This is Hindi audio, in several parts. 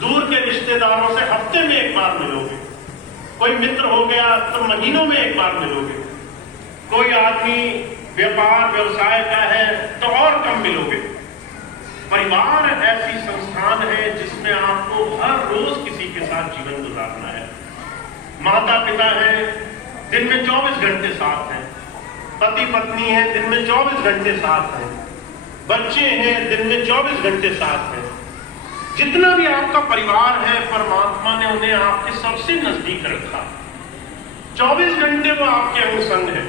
दूर के रिश्तेदारों से हफ्ते में एक बार मिलोगे, कोई मित्र हो गया तो महीनों में एक बार मिलोगे, कोई आदमी व्यापार व्यवसाय का है तो और कम मिलोगे। परिवार ऐसी संस्थान है जिसमें आपको हर रोज किसी के साथ जीवन गुजारना है। माता पिता है, दिन में 24 घंटे साथ हैं, पति पत्नी है, दिन में 24 घंटे साथ हैं, बच्चे हैं, दिन में 24 घंटे साथ हैं। जितना भी आपका परिवार है, परमात्मा ने उन्हें आपके सबसे नजदीक रखा। 24 घंटे वो आपके अंग संग है,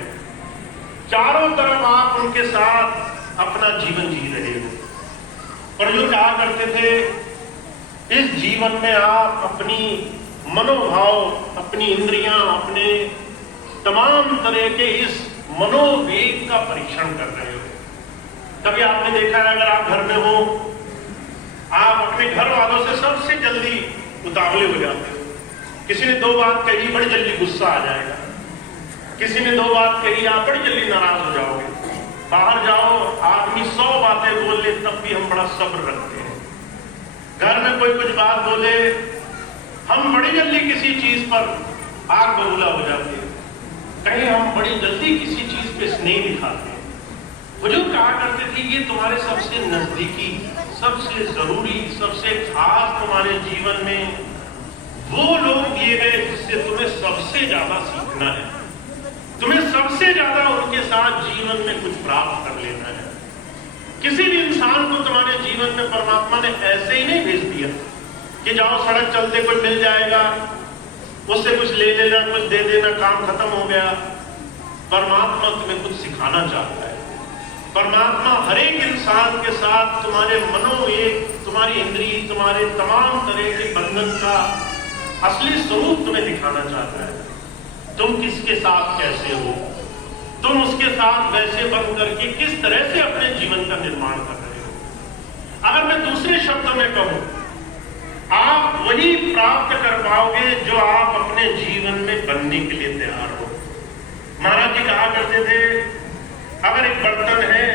चारों तरफ आप उनके साथ अपना जीवन जी रहे हो। और जो कहा करते थे, इस जीवन में आप अपनी मनोभाव, अपनी इंद्रियां, अपने तमाम तरह के इस मनोवेग का परीक्षण कर रहे हो। कभी आपने देखा है, अगर आप घर में हो, आप अपने घर वालों से सबसे जल्दी उतावले हो जाते हो। किसी ने 2 बात कही, बड़ी जल्दी गुस्सा आ जाएगा। किसी ने 2 बात कही, आप बड़ी जल्दी नाराज हो जाओगे। बाहर जाओ, आदमी 100 बातें बोल ले, तब भी हम बड़ा सब्र रखते हैं। घर में कोई कुछ बात बोले, हम बड़ी जल्दी किसी चीज पर आग बबूला हो जाते हैं। कहीं हम बड़ी जल्दी किसी चीज पे स्नेह दिखाते हैं। बुजुर्ग कहा करते थे, ये तुम्हारे सबसे नजदीकी, सबसे जरूरी, सबसे खास तुम्हारे जीवन में वो लोग दिए गए जिससे तुम्हें सबसे ज्यादा सीखना है, तुम्हें सबसे ज्यादा उनके साथ जीवन में कुछ प्राप्त कर लेना है। किसी भी इंसान को तुम्हारे जीवन में परमात्मा ने ऐसे ही नहीं भेज दिया कि जाओ सड़क चलते कोई मिल जाएगा, उससे कुछ ले लेना, कुछ दे देना, काम खत्म हो गया। परमात्मा तुम्हें कुछ सिखाना चाहता है। परमात्मा हर एक इंसान के साथ तुम्हारे मनोवेग, तुम्हारी इंद्रिय, तुम्हारे तमाम तरह के बंधन का असली स्वरूप तुम्हें दिखाना चाहता है। तुम किसके साथ कैसे हो, तुम उसके साथ वैसे बन करके किस तरह से अपने जीवन का निर्माण कर रहे हो। अगर मैं दूसरे शब्दों में कहूं, आप वही प्राप्त कर पाओगे जो आप अपने जीवन में बनने के लिए तैयार हो। महाराज जी कहा करते थे, अगर एक बर्तन है,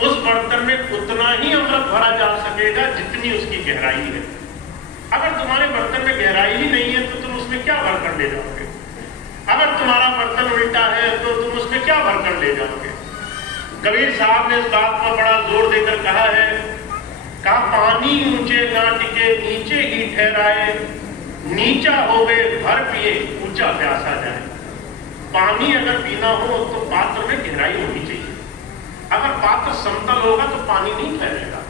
उस बर्तन में उतना ही अमृत भरा जा सकेगा जितनी उसकी गहराई है। अगर तुम्हारे बर्तन में गहराई ही नहीं है तो तुम उसमें क्या भर कर ले जाओगे? अगर तुम्हारा बर्तन उल्टा है तो तुम उसमें क्या भर कर ले जाओगे? कबीर साहब ने इस बात पर बड़ा जोर देकर कहा है, कहा पानी ऊंचे ना टिके नीचे ही ठहराए, नीचा होवे भर पिए ऊंचा प्यासा जाए। पानी अगर पीना हो तो पात्र में गहराई होनी चाहिए। अगर पात्र समतल होगा तो पानी नहीं ठहरेगा।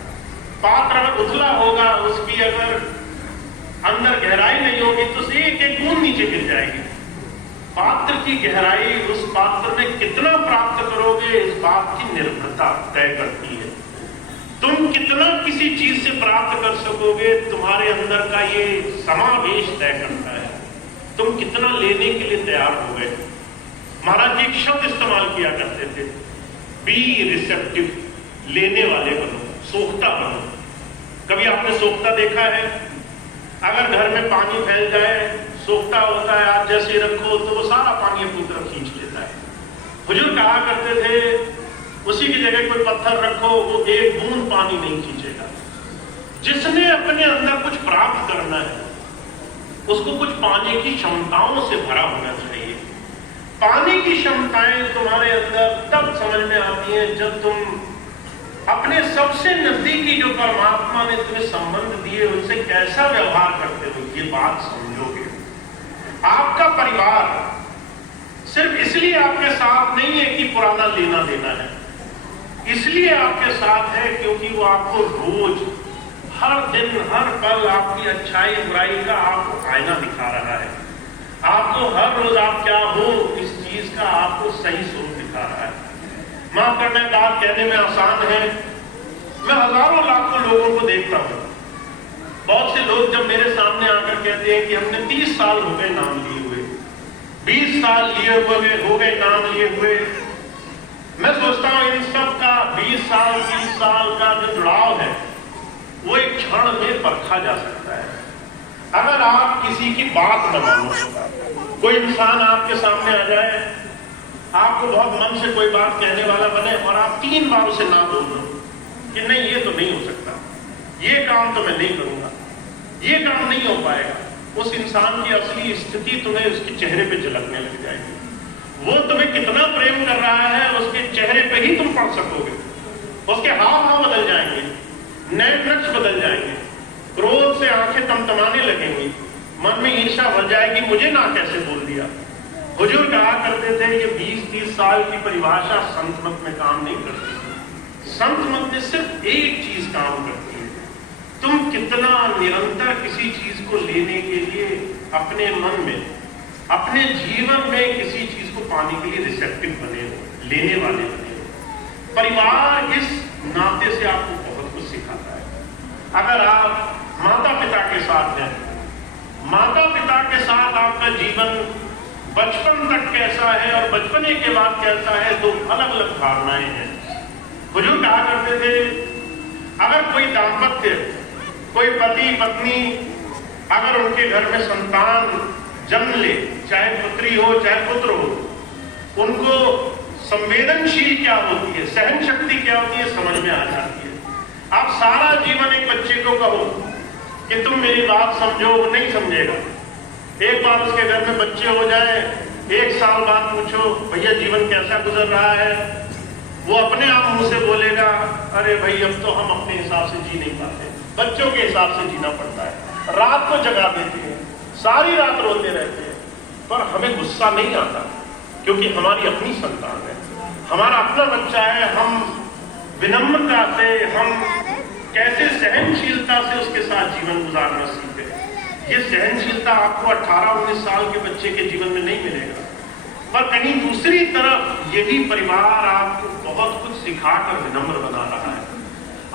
पात्र अगर उथला होगा, उसकी अगर अंदर गहराई नहीं होगी तो एक एक बूंद नीचे गिर जाएगी। पात्र की गहराई, उस पात्र में कितना प्राप्त करोगे, इस बात की निर्भरता तय करती है। तुम कितना किसी चीज से प्राप्त कर सकोगे, तुम्हारे अंदर का ये समावेश तय करता है। तुम कितना लेने के लिए तैयार हो गए। महाराज जी एक शब्द इस्तेमाल किया करते थे, बी रिसेप्टिव, लेने वाले बनो, सोखता बनो। कभी आपने सोखता देखा है? अगर घर में पानी फैल जाए, सोखता होता है, आप जैसे रखो तो वो सारा पानी अपनी तरफ खींच लेता है। बुजुर्ग कहा करते थे, उसी की जगह कोई पत्थर रखो, वो एक बूंद पानी नहीं खींचेगा। जिसने अपने अंदर कुछ प्राप्त करना है, उसको कुछ पाने की क्षमताओं से भरा होना चाहिए। पाने की क्षमताएं तुम्हारे अंदर तब समझ में आती हैं जब तुम अपने सबसे नजदीकी जो परमात्मा ने तुम्हें संबंध दिए उनसे कैसा व्यवहार करते हो, ये बात समझोगे। आपका परिवार सिर्फ इसलिए आपके साथ नहीं है कि पुराना लेना देना है, इसलिए आपके साथ है क्योंकि वो आपको रोज, हर दिन, हर पल आपकी अच्छाई बुराई का आपको आईना दिखा रहा है। आपको हर रोज आप क्या हो, इस चीज का आपको सही स्वरूप दिखा रहा है। माफ करना, बात कहने में आसान है। मैं हजारों लाखों लोगों को देखता हूं। बहुत से लोग जब मेरे सामने आकर कहते हैं कि हमने 30 साल हो गए नाम लिए हुए, 20 साल लिए हुए हो गए नाम लिए हुए, मैं सोचता हूं इन सब का 20 साल 30 साल का जो जुड़ाव है वो एक क्षण में परखा जा सकता है। अगर आप किसी की बात न मानो, कोई इंसान आपके सामने आ जाए, आपको बहुत मन से कोई बात कहने वाला बने और आप 3 बार उसे ना बोल दो कि नहीं ये तो नहीं हो सकता, ये काम तो मैं नहीं करूंगा, ये काम नहीं हो पाएगा। उस इंसान की असली स्थिति तुम्हें उसके चेहरे पे झलकने लग जाएगी। वो तुम्हें कितना प्रेम कर रहा है उसके चेहरे पे ही तुम पढ़ सकोगे। उसके हाव भाव बदल जाएंगे, नए नक्श बदल जाएंगे, क्रोध से आंखें तमतमाने लगेंगी, मन में ईर्ष्या भर जाएगी, मुझे ना कैसे बोल दिया। हुजूर कहा करते थे ये 20-30 साल की परिभाषा संत मत में काम नहीं करती। संत मत में सिर्फ एक चीज काम करती है, तुम कितना निरंतर किसी चीज को लेने के लिए अपने मन में, अपने जीवन में किसी चीज को पाने के लिए रिसेप्टिव बने हो, लेने वाले बने हो। परिवार इस नाते से आपको बहुत कुछ सिखाता है। अगर आप माता पिता के साथ हैं, माता पिता के साथ आपका जीवन बचपन तक कैसा है और बचपने के बाद कैसा है, दो अलग अलग धारणाएं हैं। हुजूर कहा करते थे अगर कोई दाम्पत्य, कोई पति पत्नी, अगर उनके घर में संतान जन्म ले, चाहे पुत्री हो चाहे पुत्र हो, उनको संवेदनशील क्या होती है, सहन शक्ति क्या होती है, समझ में आ जाती है। आप सारा जीवन एक बच्चे को कहो कि तुम मेरी बात समझो, वो नहीं समझेगा। एक बार उसके घर में बच्चे हो जाए, 1 साल बाद पूछो भैया जीवन कैसा गुजर रहा है, वो अपने आप मुंह से बोलेगा अरे भाई अब तो हम अपने हिसाब से जी नहीं पाते, बच्चों के हिसाब से जीना पड़ता है। रात को जगा देते हैं, सारी रात रोते रहते हैं, पर हमें गुस्सा नहीं आता क्योंकि हमारी अपनी संतान है, हमारा अपना बच्चा है। हम विनम्रता से, हम कैसे सहनशीलता से उसके साथ जीवन गुजारना सीखे। ये सहनशीलता आपको 18-19 साल के बच्चे के जीवन में नहीं मिलेगा, पर कहीं दूसरी तरफ यही परिवार आपको बहुत कुछ सिखाकर विनम्र बना रहा है।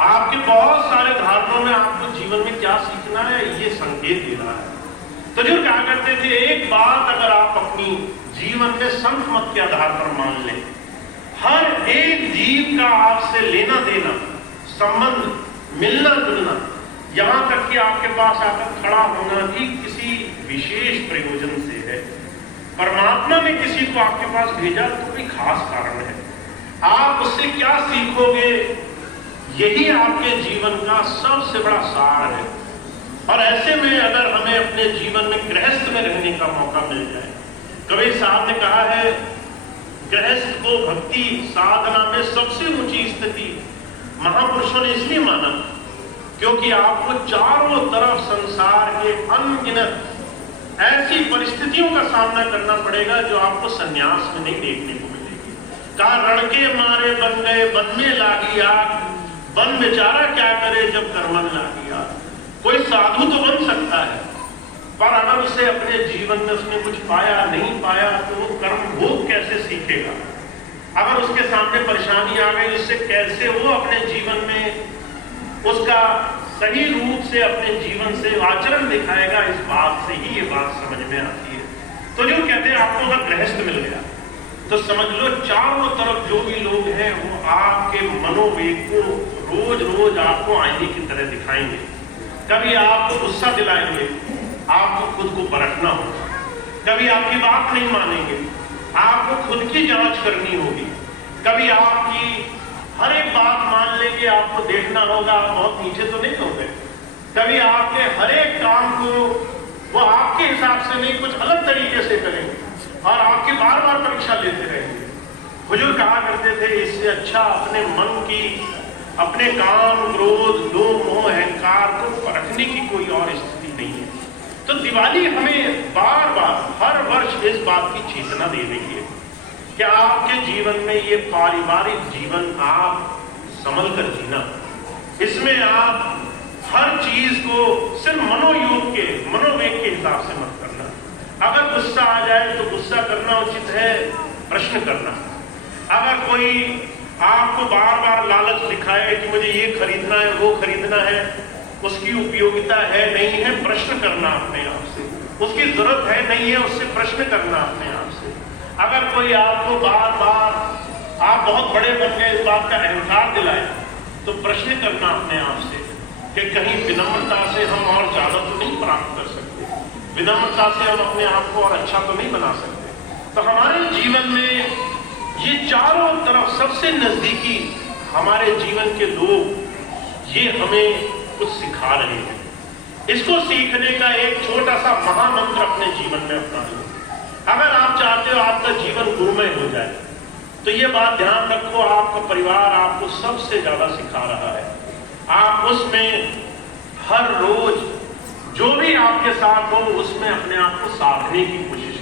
आपके बहुत सारे धारणाओं में आपको जीवन में क्या सीखना है ये संकेत दे रहा है। तो जो कहा करते थे एक बात अगर आप अपनी जीवन में संत मत के आधार पर मान लें, हर एक जीव का आपसे लेना देना, संबंध, मिलना जुलना, यहां तक कि आपके पास आकर खड़ा होना भी किसी विशेष प्रयोजन से है। परमात्मा ने किसी को आपके पास भेजा तो कोई खास कारण है। आप उससे क्या सीखोगे, यही आपके जीवन का सबसे बड़ा सार है। और ऐसे में अगर हमें अपने जीवन में गृहस्थ में रहने का मौका मिल जाए, कबीर साहब ने कहा है गृहस्थ को भक्ति साधना में सबसे ऊंची स्थिति महापुरुषों ने इसलिए माना क्योंकि आपको चारों तरफ संसार के अनगिनत ऐसी परिस्थितियों का सामना करना पड़ेगा जो आपको सन्यास में नहीं देखने को मिलेगी। कहा रण के मारे बन गए वन में लागी आग, वन बेचारा क्या करे जब कर्मन लागी आग। कोई साधु तो बन सकता है, पर अगर उसे अपने जीवन में उसने कुछ पाया नहीं पाया तो वो कर्म भोग कैसे सीखेगा। अगर उसके सामने परेशानी आ गई, उससे कैसे वो अपने जीवन में उसका सही रूप से अपने जीवन से आचरण दिखाएगा। इस बात से ही ये बात समझ में आती है। तो जो कहते हैं आपको अगर गृहस्थ मिल गया तो समझ लो चारों तरफ जो भी लोग हैं वो आपके मनोवेग को रोज रोज आपको आईने की तरह दिखाएंगे। कभी आपको गुस्सा दिलाएंगे, आपको खुद को परखना होगा। कभी आपकी बात नहीं मानेंगे, आपको खुद की जांच करनी होगी। कभी आपकी हर एक बात मान लेंगे, आपको देखना होगा आप बहुत नीचे तो नहीं हो गए। कभी आपके हर एक काम को वो आपके हिसाब से नहीं कुछ अलग तरीके से करेंगे और आपकी बार बार परीक्षा लेते रहेंगे। हुजूर कहा करते थे इससे अच्छा अपने मन की, अपने काम, क्रोध, लोभ, मोह, अहंकार को परखने की कोई और स्थिति नहीं है। तो दिवाली हमें बार बार हर वर्ष इस बात की चेतना दे रही है कि आपके जीवन में ये पारिवारिक जीवन आप संभल कर जीना, इसमें आप हर चीज को सिर्फ मनोयोग के, मनोवेग के हिसाब से मत करना। अगर गुस्सा आ जाए तो गुस्सा करना उचित है, प्रश्न करना। अगर कोई आपको बार बार लालच दिखाए कि मुझे ये खरीदना है, वो खरीदना है, उसकी उपयोगिता है नहीं है, प्रश्न करना अपने आप से। उसकी जरूरत है नहीं है, उससे प्रश्न करना अपने आप से। अगर कोई आपको बार बार आप बहुत बड़े बन गए इस बात का अहंकार दिलाए तो प्रश्न करना अपने आप से कि कहीं विनम्रता से हम और ज्यादा तो नहीं प्राप्त कर सकते, विनम्रता से हम अपने आप को और अच्छा तो नहीं बना सकते। तो हमारे जीवन में ये चारों तरफ सबसे नजदीकी हमारे जीवन के लोग ये हमें कुछ सिखा रहे हैं। इसको सीखने का एक छोटा सा महामंत्र अपने जीवन में अपना लो। अगर आप चाहते हो आपका जीवन गुरुमय हो जाए, तो ये बात ध्यान रखो, आपका परिवार आपको सबसे ज्यादा सिखा रहा है। आप उसमें हर रोज जो भी आपके साथ हो उसमें अपने आप को साधने की कोशिश